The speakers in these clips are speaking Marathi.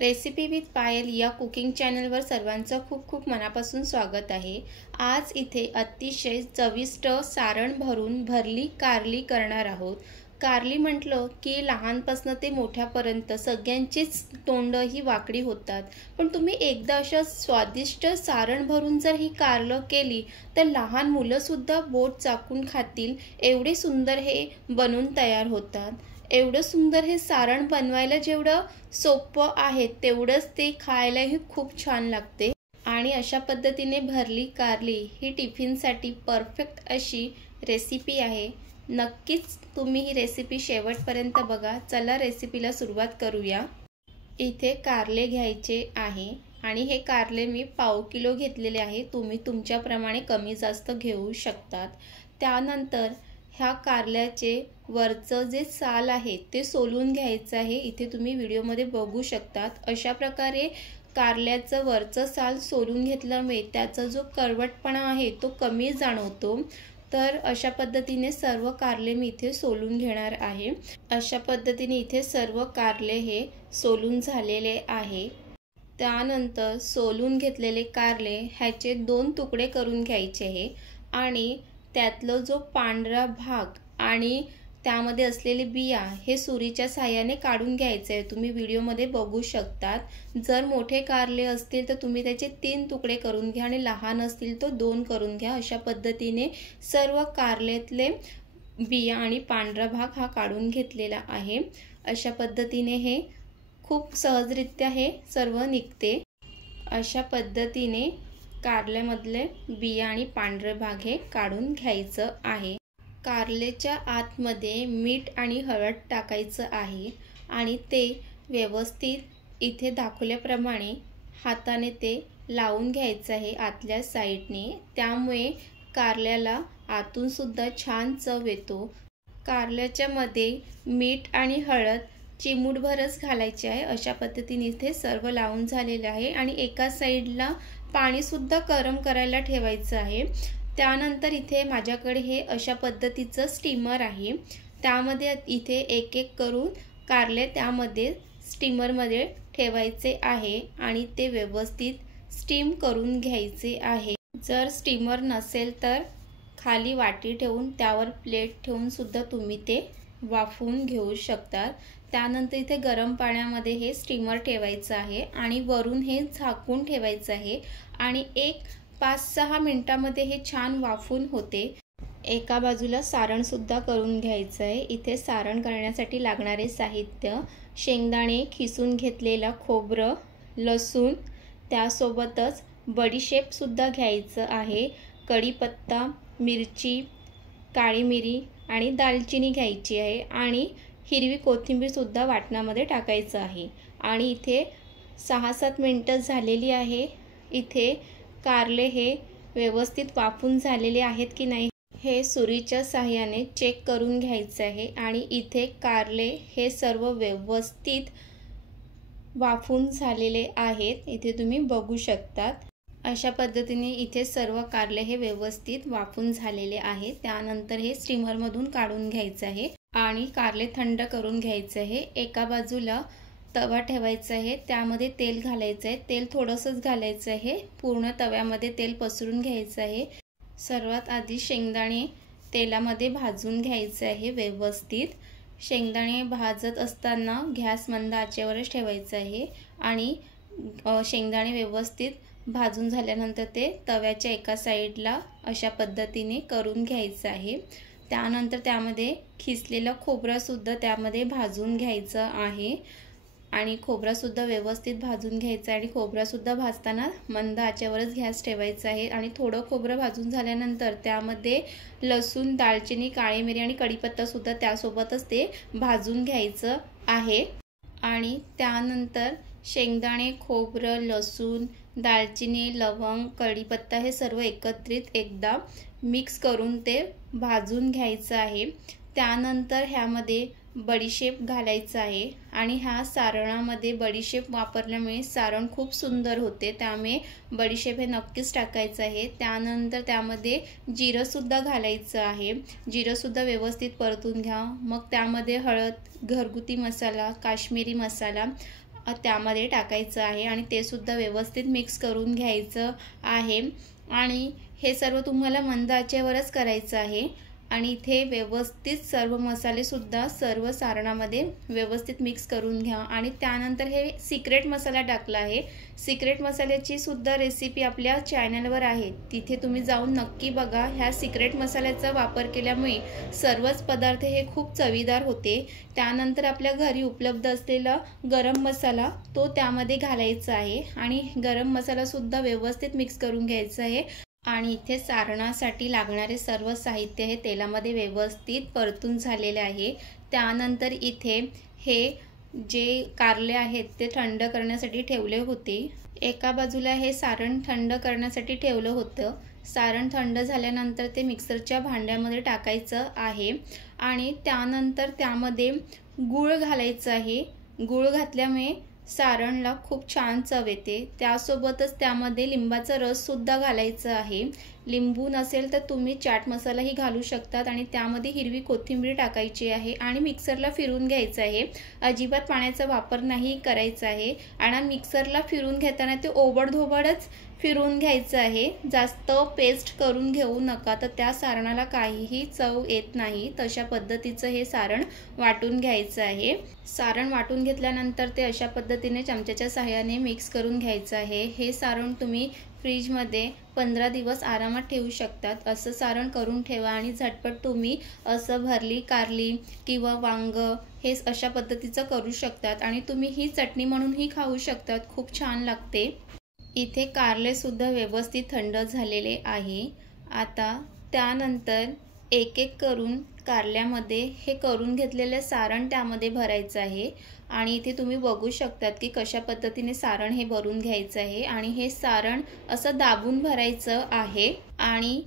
रेसिपी विथ पायल या कुकिंग चॅनलवर सर्वांचं खूप खूप मनापासून स्वागत आहे। आज इथे अतिशय चविष्ट सारण भरून भरली कारली करणार आहोत। कारली म्हटलं की लहानपासून ते मोठ्यापर्यंत सगळ्यांचीच तोंड ही वाकडी होतात, पण तुम्ही एकदा अशा स्वादिष्ट सारण भरून जर ही कारलं केली तर लहान मुलं सुद्धा बोट चाकून खातील, एवढे सुंदर हे बनून तयार होतात। एवढं सुंदर हे सारण बनवायला जेवढं सोपं आहे तेवढंच ते खायलाही खूप छान लागते। आणि अशा पद्धतीने भरली कारली ही टिफिनसाठी परफेक्ट अशी रेसिपी आहे। नक्कीच तुम्ही ही रेसिपी शेवटपर्यंत बघा। चला रेसिपीला सुरुवात करूया। इथे कारले घ्यायचे आहे आणि हे कारले मी पाव किलो घेतलेले आहे, तुम्ही तुमच्याप्रमाणे कमी जास्त घेऊ शकतात। त्यानंतर ह्या कारल्याचे वरचं जे साल आहे ते सोलून घ्यायचं आहे। इथे तुम्ही व्हिडिओमध्ये बघू शकतात। अशा प्रकारे कारल्याचं वरचं साल सोलून घेतल्यामुळे त्याचा जो करवटपणा आहे तो कमी जाणवतो। तर अशा पद्धतीने सर्व कारले मी इथे सोलून घेणार आहे। अशा पद्धतीने इथे सर्व कारले हे सोलून झालेले आहे। त्यानंतर सोलून घेतलेले कारले ह्याचे 2 तुकडे करून घ्यायचे आहे आणि त्यातला जो पांढरा भाग आणि त्यामध्ये असलेले बिया हे सुरीच्या साहाय्याने काढून घ्यायचे आहे। तुम्ही व्हिडिओमध्ये बघू शकतात। जर मोठे कारले असतील तर तुम्ही त्याचे 3 तुकडे करून घ्या आणि लहान असतील तर 2 करून घ्या। अशा पद्धतीने सर्व कारल्यातले बिया आणि पांढरा भाग हा काढून घेतलेला आहे। अशा पद्धतीने हे खूप सहजरित्या हे सर्व निघते। अशा पद्धतीने कारल्यामधले बिया आणि पांढरे भाग हे काढून घ्यायचं आहे। कारल्याच्या आतमध्ये मीठ आणि हळद टाकायचं आहे आणि ते व्यवस्थित इथे दाखवल्याप्रमाणे हाताने ते लावून घ्यायचं आहे आतल्या साईडने। त्यामुळे कारल्याला आतून सुद्धा छान चव येतो। कारल्याच्या मध्ये मीठ आणि हळद चिमूटभरच घालायचे आहे। अशा पद्धतीने इथे सर्व लावून झालेले आहे आणि एका साईडला पाणी सुद्धा गरम करायला ठेवायचं आहे। त्यानंतर इथे माझ्याकडे हे अशा पद्धतीचं स्टीमर आहे। त्यामध्ये इथे एक एक करून कारले त्यामध्ये स्टीमरमध्ये ठेवायचे आहे आणि ते व्यवस्थित स्टीम करून घ्यायचे आहे। जर स्टीमर नसेल तर खाली वाटी ठेवून त्यावर प्लेट ठेवून सुद्धा तुम्ही ते वाफवून घेऊ शकतात। त्यानंतर इथे गरम पाण्यामध्ये हे स्टीमर ठेवायचं आहे आणि वरून हे झाकून ठेवायचं आहे आणि 5-6 मिनिटांमध्ये हे छान वाफून होते। एका बाजूला सारण सुद्धा करून घ्यायचं आहे। इथे सारण करण्यासाठी लागणारे साहित्य: शेंगदाणे खिसून घेतलेला, खोबरं, लसूण, त्यासोबतच बडीशेप सुद्धा घ्यायचं आहे, कढीपत्ता, मिरची, काळी मिरी आणि दालचिनी घ्यायची आहे आणि हिरवी कोथिंबीर सुद्धा वाटणामध्ये टाकायचं आहे। आणि इथे 6-7 मिनिटं झालेली आहे। इथे कारले हे व्यवस्थित वाफून झालेले आहेत की नाही हे सुरीच्या साहाय्याने चेक करून घ्यायचे आहे आणि इथे कारले हे सर्व व्यवस्थित वाफून झालेले आहेत, इथे तुम्ही बघू शकतात। अशा पद्धतीने इथे सर्व कारले हे व्यवस्थित वाफून झालेले आहेत। त्यानंतर हे स्टीमरमधून काढून घ्यायचे आहे आणि कारले थंड करून घ्यायचे आहे। एका बाजूला तवा ठेवायचा आहे, त्यामध्ये तेल घालायचं आहे। तेल थोडंसंच घालायचं आहे, पूर्ण तव्यामध्ये तेल पसरून घ्यायचं आहे। सर्वात आधी शेंगदाणे तेलामध्ये भाजून घ्यायचे आहे व्यवस्थित। शेंगदाणे भाजत असताना गॅस मंद आचेवरच ठेवायचा आहे आणि शेंगदाणे व्यवस्थित भाजून झाल्यानंतर ते तव्याच्या एका साईडला अशा पद्धतीने करून घ्यायचं आहे। त्यानंतर त्यामध्ये खिसलेलं खोबरंसुद्धा त्यामध्ये भाजून घ्यायचं आहे आणि खोबरासुद्धा व्यवस्थित भाजून घ्यायचं आहे आणि खोबरासुद्धा भाजताना मंद आचेवरच गॅस ठेवायचा आहे। आणि थोडं खोबरं भाजून झाल्यानंतर त्यामध्ये लसूण, दालचिनी, काळी मिरी आणि कढीपत्तासुद्धा त्यासोबतच ते भाजून घ्यायचं आहे। आणि त्यानंतर शेंगदाणे, खोबरं, लसूण, दालचिनी, लवंग, कढीपत्ता हे सर्व एकत्रित एकदा मिक्स करून ते भाजून घ्यायचं आहे। त्यानंतर ह्यामध्ये बडीशेप घालायचं आहे आणि ह्या सारणामध्ये बडीशेप वापरल्यामुळे सारण खूप सुंदर होते, त्यामुळे बडीशेप हे नक्कीच टाकायचं आहे। त्यानंतर त्यामध्ये जिरंसुद्धा घालायचं आहे, जिरंसुद्धा व्यवस्थित परतून घ्या। मग त्यामध्ये हळद, घरगुती मसाला, काश्मीरी मसाला त्यामध्ये टाकायचं आहे आणि ते सुद्धा व्यवस्थित मिक्स करून घ्यायचं आहे। आणि हे सर्व तुम्हाला मंद आचेवरच करायचं आहे। आणि इथे व्यवस्थित सर्व मसाले सुद्धा सर्व सारणामध्ये व्यवस्थित मिक्स करून घ्या। आणि त्यानंतर हे सिक्रेट मसाला टाकला आहे। सिक्रेट मसाल्याची सुद्धा रेसिपी आपल्या चॅनलवर आहे, तिथे तुम्ही जाऊन नक्की बघा। ह्या सिक्रेट मसाल्याचा वापर केल्यामुळे सर्वच पदार्थ हे खूप चवीदार होते। त्यानंतर आपल्या घरी उपलब्ध असलेला गरम मसाला तो त्यामध्ये घालायचा आहे आणि गरम मसाला सुद्धा व्यवस्थित मिक्स करून घ्यायचा आहे। आणि इथे सारणासाठी लागणारे सर्व साहित्य हे तेलामध्ये व्यवस्थित परतून झालेले आहे। त्यानंतर इथे हे जे कारले आहेत ते थंड करण्यासाठी ठेवले होते। एका बाजूला हे सारण थंड करण्यासाठी ठेवलं होतं। सारण थंड झाल्यानंतर ते मिक्सरच्या भांड्यामध्ये टाकायचं आहे आणि त्यानंतर त्यामध्ये गूळ घालायचं आहे। गूळ घातल्यामुळे सारणला खूप छान चव येते। त्यासोबतच त्यामध्ये लिंबाचा रस सुद्धा घालायचा आहे। लिंबू नसेल तर तुम्ही चाट मसालाही घालू शकतात आणि त्यामध्ये हिरवी कोथिंबीर टाकायची आहे आणि मिक्सरला फिरून घ्यायचं आहे। अजिबात पाण्याचा वापर नाही करायचा आहे आणि मिक्सरला फिरून घेताना ते ओबडधोबडच फिरून घ्यायचं आहे, जास्त पेस्ट करून घेऊ नका, तर त्या सारणाला काहीही चव येत नाही। तशा पद्धतीचं हे सारण वाटून घ्यायचं आहे। सारण वाटून घेतल्यानंतर ते अशा पद्धतीने चमच्याच्या सहाय्याने मिक्स करून घ्यायचं आहे। हे सारण तुम्ही फ्रीजमध्ये 15 दिवस आरामात ठेवू शकतात। असं सारण करून ठेवा आणि झटपट तुम्ही असं भरली कारली किंवा वांग हे अशा पद्धतीचं करू शकतात आणि तुम्ही ही चटणी म्हणूनही खाऊ शकतात, खूप छान लागते। इथे कारले सुद्धा व्यवस्थित थंड झालेले आहे। आता त्यानंतर एक एक करून कारल्यामध्ये हे करून घेतलेले सारण त्यामध्ये भरायचं आहे आणि इथे तुम्ही बघू शकतात की कशा पद्धतीने सारण हे भरून घ्यायचं आहे आणि हे सारण असं दाबून भरायचं आहे। आणि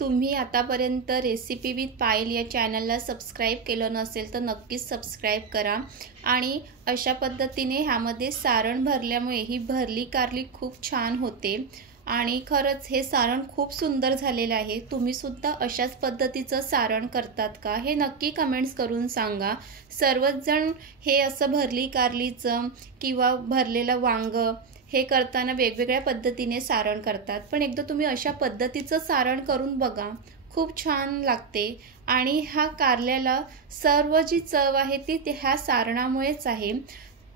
तुम्ही आतापर्यंत रेसिपी विथ पायल या चॅनलला सबस्क्राईब केलं नसेल तर नक्कीच सबस्क्राईब करा। आणि अशा पद्धतीने ह्यामध्ये सारण भरल्यामुळे ही भरली कारली खूप छान होते आणि खरंच हे सारण खूप सुंदर झालेलं आहे। तुम्ही सुद्धा अशाच पद्धतीचं सारण करतात का हे नक्की कमेंट्स करून सांगा। सर्वच जण हे असं भरली कारलीचं किंवा भरलेलं वांग हे करताना वेगवेगळ्या पद्धतीने सारण करतात, पण एकदा तुम्ही अशा पद्धतीचं सारण करून बघा, खूप छान लागते। आणि ह्या कारल्याला सर्व जी चव आहे ती ह्या सारणामुळेच आहे।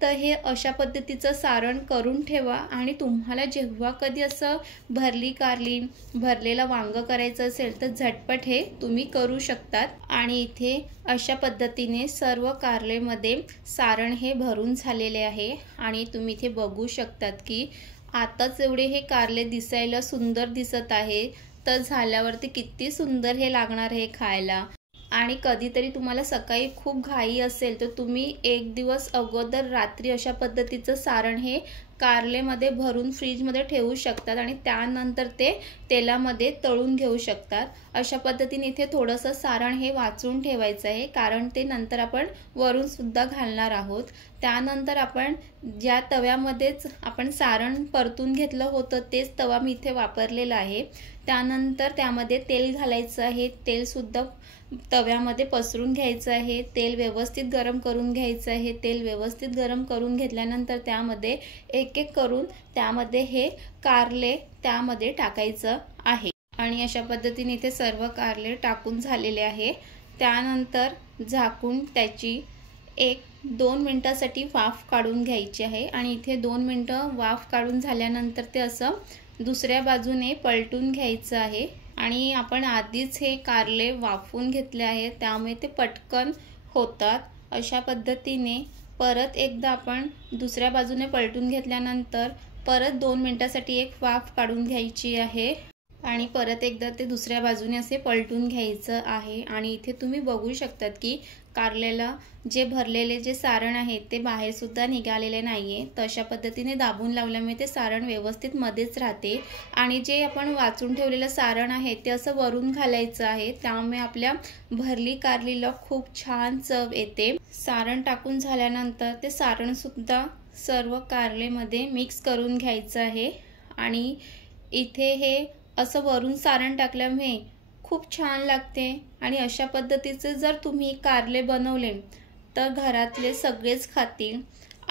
तर हे अशा पद्धतीचं सारण करून ठेवा आणि तुम्हाला जेव्हा कधी असं भरली कारली भरलेला वांग करायचं असेल तर झटपट हे तुम्ही करू शकतात। आणि इथे अशा पद्धतीने सर्व कारलेमध्ये सारण हे भरून झालेले आहे आणि तुम्ही इथे बघू शकतात की आताच एवढे हे कारले दिसायला सुंदर दिसत आहे, तर झाल्यावरती किती सुंदर हे लागणार आहे खायला। आणि कधीतरी तुम्हाला सकाळी खूप घाई असेल तर तुम्ही एक दिवस अगोदर रात्री अशा पद्धतीचं सारण हे कारलेमध्ये भरून फ्रीजमध्ये ठेवू शकतात आणि त्यानंतर ते तेलामध्ये तळून घेऊ शकतात। अशा पद्धतीने इथे थोडंसं सारण हे वाचून ठेवायचं आहे, कारण ते नंतर आपण वरून सुद्धा घालणार आहोत। त्यानंतर आपण ज्या तव्यामध्येच आपण सारण परतून घेतलं होतं तेच तवा मी इथे वापरलेला आहे। त्यानंतर त्यामध्ये तेल घालायचं आहे। तेल सुद्धा तव्यामध्ये पसरून घ्यायचं आहे। तेल व्यवस्थित गरम करून घ्यायचं आहे। तेल व्यवस्थित गरम करून घेतल्यानंतर त्यामध्ये एक एक करून त्यामध्ये हे कारले त्यामध्ये टाकायचं आहे आणि अशा पद्धतीने इथे सर्व कारले टाकून झालेले आहे। त्यानंतर झाकून त्याची 1-2 मिनिटासाठी वाफ काढून घ्यायची आहे आणि इथे 2 मिनिटं वाफ काढून झाल्यानंतर ते असं दुसऱ्या बाजूने पलटून घ्यायचं आहे। आणि आपण आधीच हे कारले वाफवून घेतले आहेत त्यामुळे ते पटकन होतात। अशा पद्धतीने परत एकदा आपण दुसऱ्या बाजूने पलटून घेतल्यानंतर परत 2 मिनिटासाठी एक वाफ काढून घ्यायची आहे आणि परत एकदा ते दुसऱ्या बाजूने असे पलटून घ्यायचं आहे। आणि इथे तुम्ही बघू शकतात की कारल्याला जे भरलेले जे सारण आहे ते बाहेर सुद्धा निघालेले नाहीये। तशा पद्धतीने दाबून लावल्यामुळे ते सारण व्यवस्थित मध्येच राहते आणि जे आपण वाचून ठेवलेलं सारण आहे ते असं वरून घालायचं आहे, त्यामुळे आपल्या भरली कारलीला खूप छान चव येते। सारण टाकून झाल्यानंतर ते सारण सुद्धा सर्व कारलेमध्ये मिक्स करून घ्यायचं आहे आणि इथे हे असं वरून सारण टाकल्यामुळे खूप छान लागते। आणि अशा पद्धतीचे जर तुम्ही कारले बनवले तर घरातले सगळेच खातील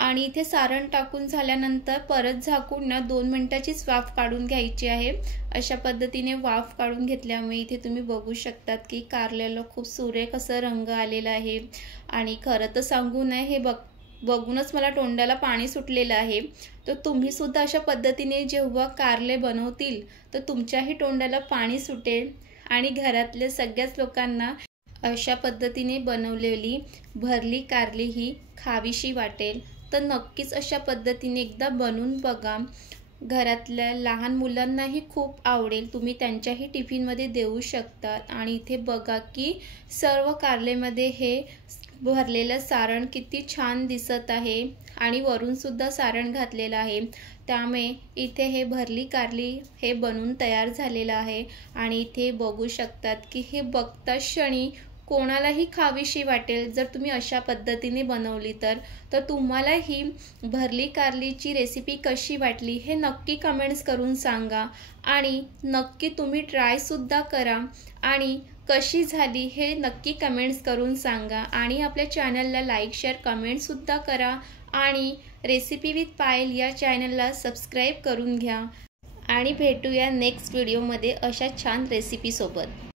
आणि इथे सारण टाकून झाल्यानंतर परत झाकून ना 2 मिनिटाचीच वाफ काढून घ्यायची आहे। अशा पद्धतीने वाफ काढून घेतल्यामुळे इथे तुम्ही बघू शकतात की कारल्याला खूप सुरेख असा रंग आलेला आहे। आणि खरं तर सांगू नये, हे बघूनच मला तोंडाला पाणी सुटलेलं आहे। तर तुम्ही सुद्धा अशा पद्धतीने जेव्हा कारले बनवतील तर तुमच्याही तोंडाला पाणी सुटेल आणि घरातल्या सगळ्याच लोकांना अशा पद्धतीने बनवलेली भरली कारली ही खावीशी वाटेल। तर नक्कीच अशा पद्धतीने एकदा बनवून बघा, घरातल्या लहान मुलांनाही खूप आवडेल, तुम्ही त्यांच्याही टिफिनमध्ये देऊ शकतात। आणि इथे बघा की सर्व कारलेमध्ये हे भरलेलं सारण किती छान दिसत आहे आणि वरून सुद्धा सारण घातलेलं आहे, त्यामुळे इथे हे भरली कारली हे बनून तयार झालेलं आहे। आणि इथे बघू शकतात की हे बघताच क्षणी कोणालाही खावीशी वाटेल जर तुम्ही अशा पद्धतीने बनवली तर तुम्हाला ही भरली कारलीची रेसिपी कशी वाटली हे नक्की कमेंट्स करून सांगा आणि नक्की तुम्ही ट्राय सुद्धा करा आणि कशी झाली हे नक्की कमेंट्स करून सांगा। आणि आपल्या चॅनलला लाईक शेअर कमेंट सुद्धा करा आणि रेसिपी विथ पायल या चॅनलला सबस्क्राईब करून घ्या। आणि भेटूया नेक्स्ट व्हिडिओमध्ये अशा छान रेसिपी सोबत।